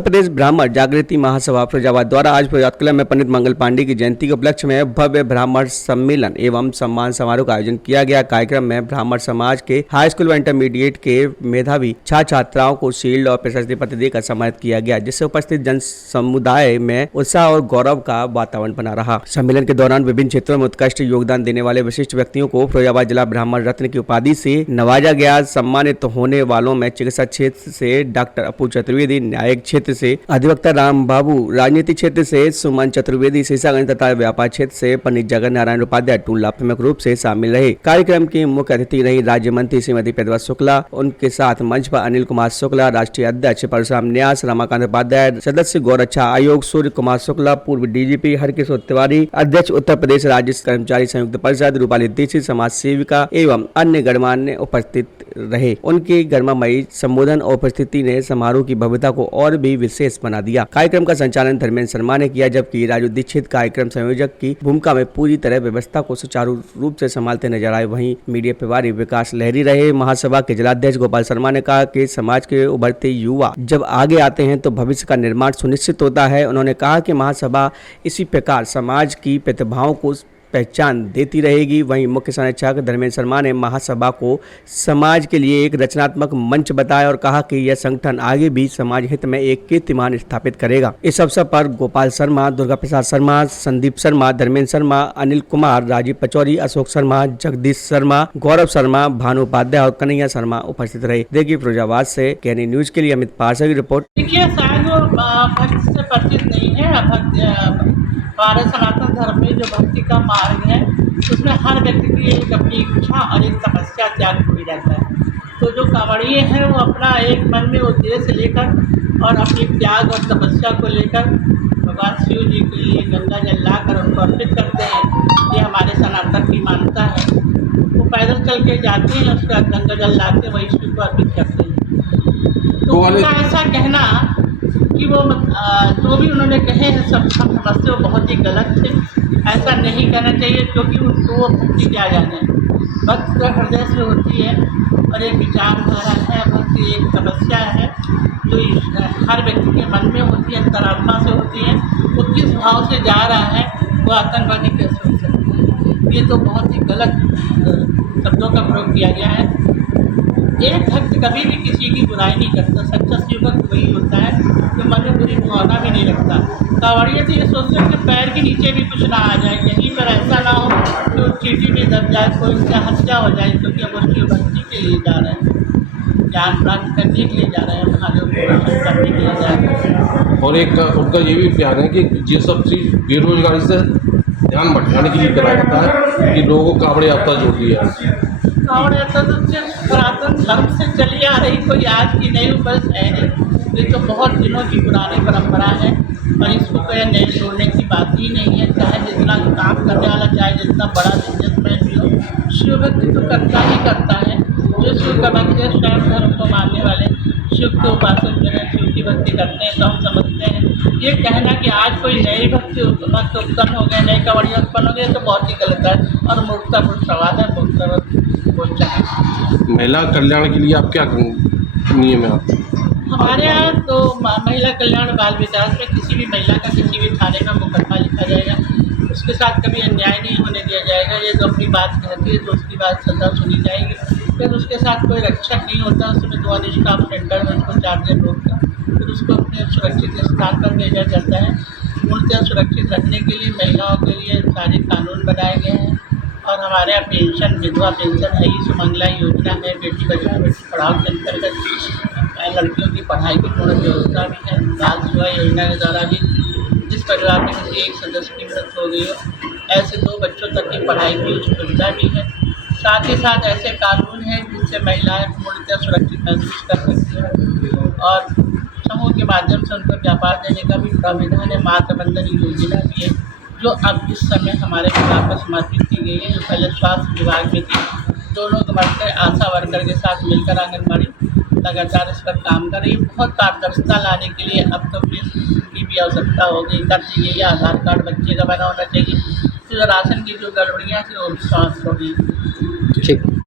उत्तर प्रदेश ब्राह्मण जागृति महासभा फिरोजाबाद द्वारा आज प्रयात कला में पंडित मंगल पांडे की जयंती के उपलक्ष्य में भव्य ब्राह्मण सम्मेलन एवं सम्मान समारोह का आयोजन किया गया। कार्यक्रम में ब्राह्मण समाज के हाई स्कूल व इंटरमीडिएट के मेधावी छात्र छात्राओं को शील्ड और प्रशस्ति पत्र देकर सम्मानित किया गया, जिससे उपस्थित जन समुदाय में उत्साह और गौरव का वातावरण बना रहा। सम्मेलन के दौरान विभिन्न क्षेत्रों में उत्कृष्ट योगदान देने वाले विशिष्ट व्यक्तियों को फिरोजाबाद जिला ब्राह्मण रत्न की उपाधि से नवाजा गया। सम्मानित होने वालों में चिकित्सा क्षेत्र से डॉक्टर अपू चतुर्वेदी, न्यायिक क्षेत्र से अधिवक्ता राम बाबू, राजनीतिक क्षेत्र से सुमन चतुर्वेदी, शीशागंज तथा व्यापार क्षेत्र से पंडित जगन नारायण उपाध्याय टूला प्रमुख रूप से शामिल रहे। कार्यक्रम की मुख्य अतिथि रही राज्य मंत्री श्रीमती प्रतिभा शुक्ला। उनके साथ मंच पर अनिल कुमार शुक्ला, राष्ट्रीय अध्यक्ष परशुराम न्यास, रमाकांत उपाध्याय, सदस्य गौरक्षा आयोग सूर्य कुमार शुक्ला, पूर्व डीजीपी हरकिशोर तिवारी, अध्यक्ष उत्तर प्रदेश राज्य कर्मचारी संयुक्त परिषद रूपाली दीक्षित, समाज सेविका एवं अन्य गणमान्य उपस्थित रहे। उनके गर्मामयी संबोधन और उपस्थिति ने समारोह की भव्यता को और भी विशेष बना दिया। कार्यक्रम का संचालन धर्मेंद्र शर्मा ने किया, जबकि राजू दीक्षित कार्यक्रम संयोजक की भूमिका में पूरी तरह व्यवस्था को सुचारू रूप से संभालते नजर आए। वहीं मीडिया प्रभारी विकास लहरी रहे। महासभा के जिलाध्यक्ष गोपाल शर्मा ने कहा कि समाज के उभरते युवा जब आगे आते हैं तो भविष्य का निर्माण सुनिश्चित होता है। उन्होंने कहा कि महासभा इसी प्रकार समाज की प्रतिभाओं को पहचान देती रहेगी। वहीं मुख्य संरक्षक धर्मेंद्र शर्मा ने महासभा को समाज के लिए एक रचनात्मक मंच बताया और कहा कि यह संगठन आगे भी समाज हित में एक कीर्तिमान स्थापित करेगा। इस अवसर पर गोपाल शर्मा, दुर्गा प्रसाद शर्मा, संदीप शर्मा, धर्मेंद्र शर्मा, अनिल कुमार, राजीव पचौरी, अशोक शर्मा, जगदीश शर्मा, गौरव शर्मा, भानु उपाध्याय और कन्हैया शर्मा उपस्थित रहे। देखिए फिरोजाबाद से कैनी न्यूज के लिए अमित पारसा की रिपोर्ट। देखिए शायद वो भक्ति से परिचित नहीं है। हमारे सनातन धर्म में जो भक्ति का मार्ग है उसमें हर व्यक्ति की एक अपनी इच्छा और एक तपस्या त्याग हुई रहता है। तो जो कांवड़िए हैं वो अपना एक मन में उद्देश्य लेकर और अपनी त्याग और तपस्या को लेकर भगवान शिव जी के लिए गंगा जल लाकर उनको अर्पित करते हैं। ये हमारे सनातन की मान्यता है। वो पैदल चल के जाते हैं, उसके बाद गंगा जल लाते वही शिव को अर्पित करते हैं। तो उनका ऐसा कहना कि वो जो भी उन्होंने कहे हैं सब हम समझते वो बहुत ही गलत थे। ऐसा नहीं करना चाहिए, क्योंकि उनको वो भक्ति क्या जाने। भक्ति हृदय से होती है और एक विचारधारा है। भक्ति एक तपस्या है जो हर व्यक्ति के मन में होती है, अंतरात्मा से होती है। वो किस भाव से जा रहा है वो आतंकवादी कैसे हो सकता है। ये तो बहुत ही गलत शब्दों का प्रयोग किया गया है। एक भक्त कभी भी किसी की बुराई नहीं करता। सच्चा शिव भक्त वही होता है जो मन में बुरी भावना भी नहीं रखता। कांवड़िए तो ये सोचते हैं कि पैर के नीचे भी कुछ ना आ जाए, कहीं पर ऐसा ना हो कि चीटी में दब जाए, कोई उनका हत्या हो जाए, क्योंकि हम उसकी भक्ति के लिए जा रहे हैं, ज्ञान प्राप्त करने के लिए जा रहे हैं, महादेव को दर्शन करने के लिए जा रहे हैं। और एक उनका ये भी प्यार है कि ये सब चीज़ बेरोजगारी से ध्यान भटकाने के लिए करा जाता है कि लोगों को कांवड़ यात्रा जोड़ दिया है। कांवड़ यात्रा तो पुरातन धर्म से चली आ रही, कोई आज की नई उपज है नहीं। ये तो बहुत दिनों की पुरानी परंपरा है और इसको कोई नए जोड़ने की बात ही नहीं है। चाहे जितना काम करने वाला, चाहे जितना बड़ा बिजनेसमैन भी हो, शिव भक्ति तो करता ही करता है। जो शिव का भक्त है, स्वयं धर्म को मानने वाले शिव के उपासक जो है शिव की भक्ति करते हैं, तो हम समझते हैं ये कहना कि आज कोई नई भक्त उत्पन्न हो गए, नए कांवड़िया उत्पन्न हो गए, तो बहुत ही गलत है और मूर्खतापूर्ण सवाल है, मूर्खता बोलता है। महिला कल्याण के लिए आप क्या नियम है आप? हमारे यहाँ तो महिला कल्याण बाल विकास में किसी भी महिला का किसी भी थाने में मुकदमा लिखा जाएगा, उसके साथ कभी अन्याय नहीं होने दिया जाएगा। ये जो अपनी बात कहती है तो उसकी बात सदा सुनी जाएगी। फिर उसके साथ कोई रक्षक नहीं होता, उसमें 2 स्टाफ सेंटर में उसको 4 दिन रोकता, फिर उसको अपने सुरक्षित स्थान पर भेजा जाता है। मूर्तियाँ सुरक्षित रखने के लिए महिलाओं के लिए सारे कानून बनाए गए हैं और हमारे यहाँ पेंशन, विधवा पेंशन है, सुमंगला योजना है, बेटी बचाओ बेटी पढ़ाओ के अंतर्गत लड़कियों की पढ़ाई की पूर्ण व्यवस्था भी है। बाल सेवा योजना के द्वारा भी जिस परिवार में किसी एक सदस्य की मृत्यु हो गई हो, ऐसे 2 बच्चों तक की पढ़ाई की सुविधा भी है। साथ ही साथ ऐसे कानून हैं जिससे महिलाएं पूर्णतः सुरक्षित महसूस कर सकती हैं और समूह के माध्यम से उनको व्यापार देने का भी प्रावधान है। मातृ बंधन योजना भी है जो अब इस समय हमारे विभाग पर समर्पित की गई है, जो पहले स्वास्थ्य विभाग में थी। दोनों वर्कर आशा वर्कर के साथ मिलकर आंगनबाड़ी लगातार इस पर काम कर रही है। बहुत पारदर्शिता लाने के लिए अब तो की भी आवश्यकता होगी, कर दी गई है। आधार कार्ड बच्चे का बना होना चाहिए, तो राशन की जो गड़बड़ियाँ थी वो भी समाप्त होगी। ठीक।